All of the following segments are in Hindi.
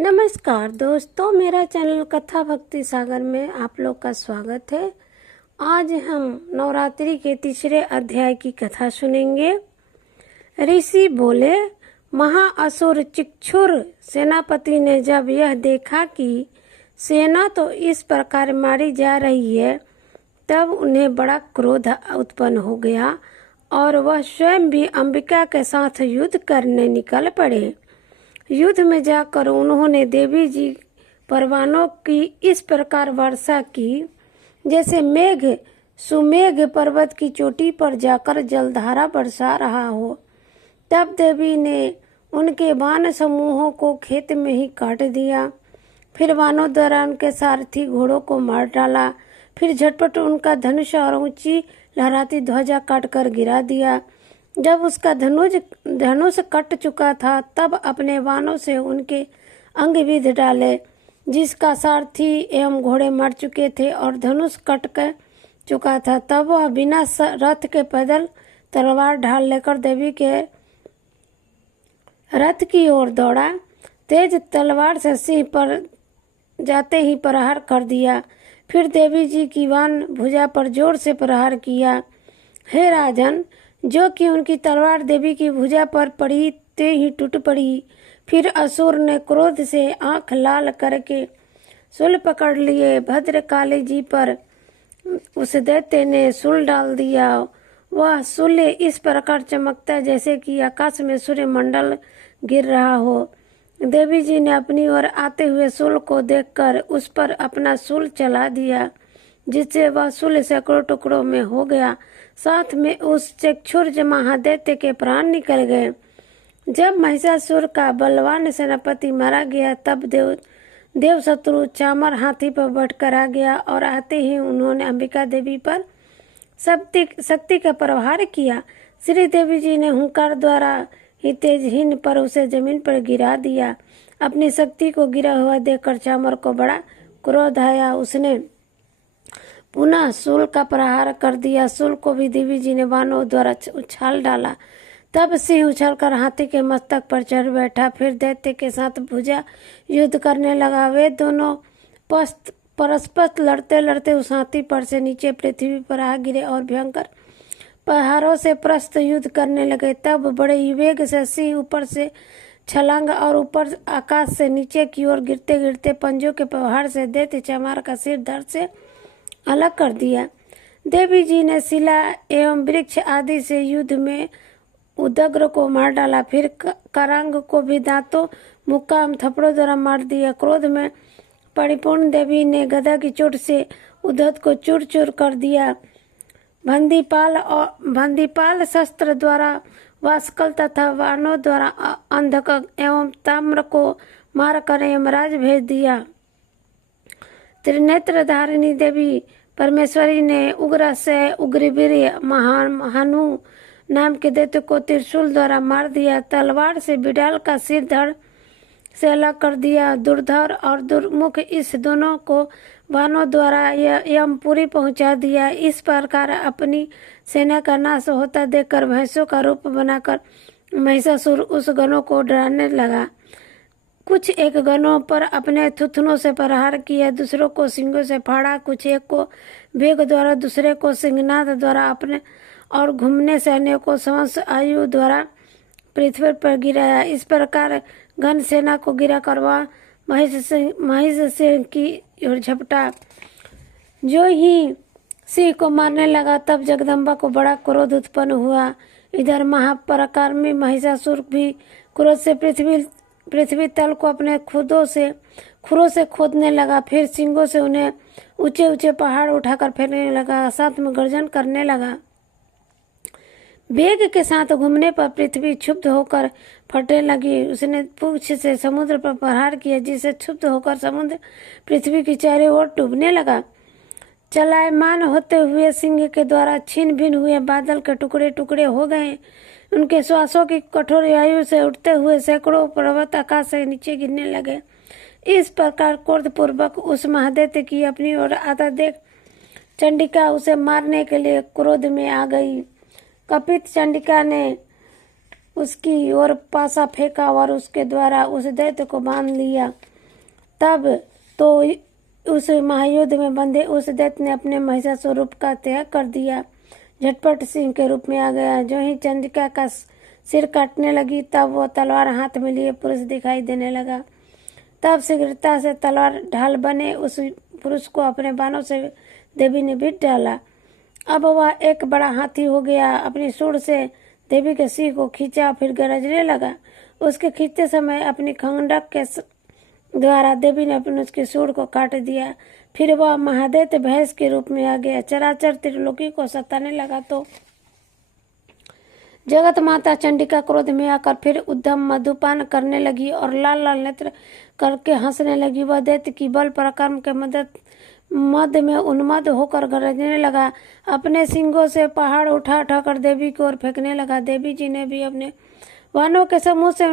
नमस्कार दोस्तों, मेरा चैनल कथा भक्ति सागर में आप लोग का स्वागत है। आज हम नवरात्रि के तीसरे अध्याय की कथा सुनेंगे। ऋषि बोले, महाअसुर चिक्षुर सेनापति ने जब यह देखा कि सेना तो इस प्रकार मारी जा रही है, तब उन्हें बड़ा क्रोध उत्पन्न हो गया और वह स्वयं भी अंबिका के साथ युद्ध करने निकल पड़े। युद्ध में जाकर उन्होंने देवी जी पर बाणों की इस प्रकार वर्षा की जैसे मेघ सुमेघ पर्वत की चोटी पर जाकर जलधारा बरसा रहा हो। तब देवी ने उनके बाण समूहों को खेत में ही काट दिया। फिर बाणों द्वारा उनके सारथी घोड़ों को मार डाला। फिर झटपट उनका धनुष और ऊंची लहराती ध्वजा काटकर गिरा दिया। जब उसका धनुष कट चुका था, तब अपने बाणों से उनके अंग विध डाले। जिसका सारथी एवं घोड़े मर चुके थे और धनुष कट कर चुका था, तब वह बिना रथ के पैदल तलवार ढाल लेकर देवी के रथ की ओर दौड़ा। तेज तलवार से सिंह पर जाते ही प्रहार कर दिया। फिर देवी जी की बाण भुजा पर जोर से प्रहार किया। हे राजन, जो कि उनकी तलवार देवी की भुजा पर पड़ी ते ही टूट पड़ी। फिर असुर ने क्रोध से आंख लाल करके शूल पकड़ लिए। भद्रकाली जी पर उस दैत्य ने शूल डाल दिया। वह शूल इस प्रकार चमकता जैसे कि आकाश में सूर्य मंडल गिर रहा हो। देवी जी ने अपनी ओर आते हुए शूल को देखकर उस पर अपना शूल चला दिया, जिससे वह शूल सैकड़ों टुकड़ों में हो गया। साथ में उस चक्षुर महादैत्य के प्राण निकल गए। जब महिषासुर का बलवान सेनापति मारा गया, तब देव शत्रु चामर हाथी पर बैठकर आ गया और आते ही उन्होंने अंबिका देवी पर शक्ति का प्रहार किया। श्री देवी जी ने हुंकार द्वारा ही तेजहीन पर उसे जमीन पर गिरा दिया। अपनी शक्ति को गिरा हुआ देखकर चामर को बड़ा क्रोध आया। उसने पुनः शूल का प्रहार कर दिया। शूल को भी देवी जी ने बाणों द्वारा उछाल डाला। तब सिंह उछलकर हाथी के मस्तक पर चढ़ बैठा। फिर दैत्य के साथ भुजा युद्ध करने लगा। वे दोनों परस्पर लड़ते लड़ते उस हाथी पर से नीचे पृथ्वी पर आ गिरे और भयंकर प्रहारों से प्रस्त युद्ध करने लगे। तब बड़े वेग से सिंह ऊपर से छलांग और ऊपर आकाश से नीचे की ओर गिरते गिरते पंजों के प्रहार से दैत्य चामार का सिर धड़ से अलग कर दिया। देवी जी ने शिला एवं वृक्ष आदि से युद्ध में उदग्र को मार डाला। फिर करांग को भी दांतों मुक्का एवं थप्पड़ों द्वारा मार दिया। क्रोध में परिपूर्ण देवी ने गदा की चोट से उद्धत को चूर चूर कर दिया। भंदीपाल शस्त्र द्वारा वास्कल तथा वानों द्वारा अंधक एवं ताम्र को मारकर यमराज भेज दिया। त्रिनेत्र धारिणी देवी परमेश्वरी ने उग्र से उग्रवीर महानु नाम के दैत्य को त्रिशूल द्वारा मार दिया। तलवार से बिडाल का सिर धड़ से अलग कर दिया। दुर्धर और दुर्मुख इस दोनों को बाणों द्वारा यमपुरी पहुंचा दिया। इस प्रकार अपनी सेना का नाश होता देखकर भैंसों का रूप बनाकर महिषासुर उस गणों को डराने लगा। कुछ एक गणों पर अपने थुथनों से प्रहार किया, दूसरों को सिंगों से फाड़ा। कुछ एक को वेग द्वारा, दूसरे को सिंहनाद द्वारा अपने और घूमने से अन्य को संवत्स आयु द्वारा पृथ्वी पर गिराया। इस प्रकार घन सेना को गिरा कर वह महिष सिंह की ओर झपटा। जो ही सिंह को मारने लगा, तब जगदम्बा को बड़ा क्रोध उत्पन्न हुआ। इधर महापराक्रमी महिषासुर भी क्रोध से पृथ्वी तल को अपने खुरों से खोदने लगा। फिर सिंगों से उन्हें ऊंचे ऊंचे पहाड़ उठाकर फेंकने लगा। साथ में गर्जन करने लगा। वेग के साथ घूमने पर पृथ्वी क्षुब्ध होकर फटने लगी। उसने पूंछ से समुद्र पर प्रहार किया, जिससे क्षुब्ध होकर समुद्र पृथ्वी की चारों ओर डूबने लगा। चलायमान होते हुए सिंह के द्वारा छीन भिन्न हुए बादल के टुकड़े टुकड़े हो गए। उनके श्वासों की कठोर वायु से उठते हुए सैकड़ों पर्वत आकाश से नीचे गिरने लगे। इस प्रकार क्रोधपूर्वक उस महादैत्य की अपनी ओर आता देख चंडिका उसे मारने के लिए क्रोध में आ गई। कपित चंडिका ने उसकी ओर पासा फेंका और उसके द्वारा उस दैत्य को बांध लिया। तब तो उस महायुद्ध में बंधे उस दैत्य ने अपने महिषासुर रूप का त्याग कर दिया, झटपट सिंह के रूप में आ गया। जो ही चंडिका का सिर काटने लगी तब वो तलवार हाथ में लिए पुरुष दिखाई देने लगा। तब शीघ्रता से तलवार ढाल बने उस पुरुष को अपने बाणों से देवी ने बीट डाला। अब वह एक बड़ा हाथी हो गया। अपनी सूंड से देवी के सिर को खींचा, फिर गरजने लगा। उसके खींचते समय अपनी खंडक के द्वारा देवी ने अपने उसकी सूंड को काट दिया। फिर वह महादैत्य भैंस के रूप में आ गया, चराचर त्रिलोकी को सताने लगा। तो जगत माता चंडिका क्रोध में आकर फिर उद्धम मधुपान करने लगी और लाल लाल नेत्र करके हंसने लगी। वह दैत्य की बल पराक्रम के मध्य में उन्मत्त होकर गरजने लगा। अपने सिंगों से पहाड़ उठा उठाकर देवी की ओर फेंकने लगा। देवी जी ने भी अपने वानों के समूह से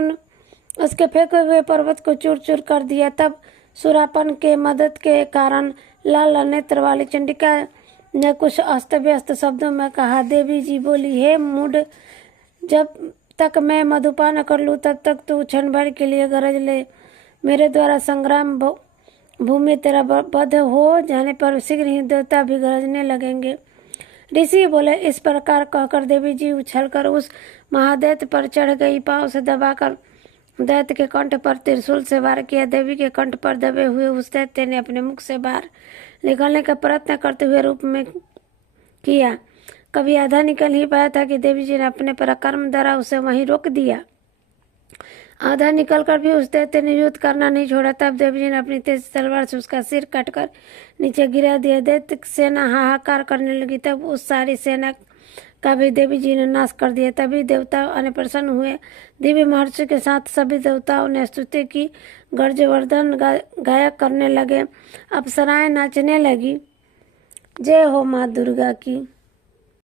उसके फेंके हुए पर्वत को चूर चूर कर दिया। तब सुरापन के मदद के कारण लाल लाल नेत्र वाली चंडिका ने कुछ अस्त व्यस्त शब्दों में कहा। देवी जी बोली, हे मूढ़, जब तक मैं मधुपान कर लूँ तब तक तू क्षण भर के लिए गरज ले। मेरे द्वारा संग्राम भूमि तेरा वध हो जाने पर शीघ्र ही देवता भी गरजने लगेंगे। ऋषि बोले। इस प्रकार कहकर देवी जी उछलकर उस महादैत्य पर चढ़ गई। पांव से दबाकर दैत्य के कंठ पर त्रिशूल से वार किया। देवी के कंठ पर दबे हुए उस दैत्य ने अपने मुख से बाहर निकलने का प्रयत्न करते हुए रूप में किया। कभी आधा निकल ही पाया था कि देवी जी ने अपने पराक्रम द्वारा उसे वहीं रोक दिया। आधा निकलकर भी उस दैत्य ने युद्ध करना नहीं छोड़ा। तब देवी जी ने अपनी तेज तलवार से उसका सिर काटकर नीचे गिरा दिया। दैत्य सेना हाहाकार करने लगी। तब उस सारी सेना का भी देवी जी ने नाश कर दिया। तभी देवता प्रसन्न हुए। दिव्य महर्षि के साथ सभी देवताओं ने स्तुति की, गर्जवर्धन गायक करने लगे, अप्सराएं नाचने लगी। जय हो माँ दुर्गा की।